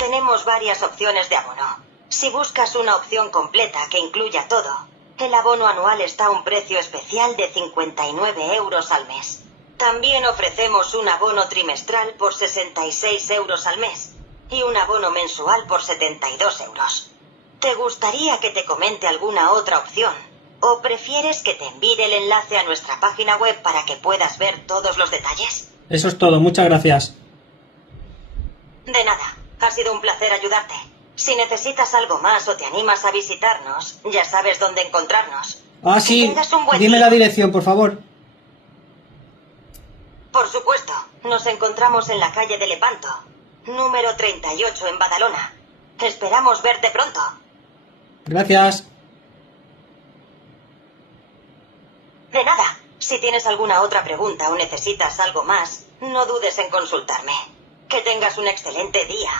Tenemos varias opciones de abono. Si buscas una opción completa que incluya todo, el abono anual está a un precio especial de 59 euros al mes. También ofrecemos un abono trimestral por 66 euros al mes y un abono mensual por 72 euros. ¿Te gustaría que te comente alguna otra opción? ¿O prefieres que te envíe el enlace a nuestra página web para que puedas ver todos los detalles? Eso es todo, muchas gracias. De nada, ha sido un placer ayudarte. Si necesitas algo más o te animas a visitarnos, ya sabes dónde encontrarnos. Ah, Que sí, tengas un buen dime día. la dirección, por favor. Por supuesto, nos encontramos en la calle de Lepanto, número 38 en Badalona. Esperamos verte pronto. Gracias. De nada, si tienes alguna otra pregunta o necesitas algo más, no dudes en consultarme. Que tengas un excelente día.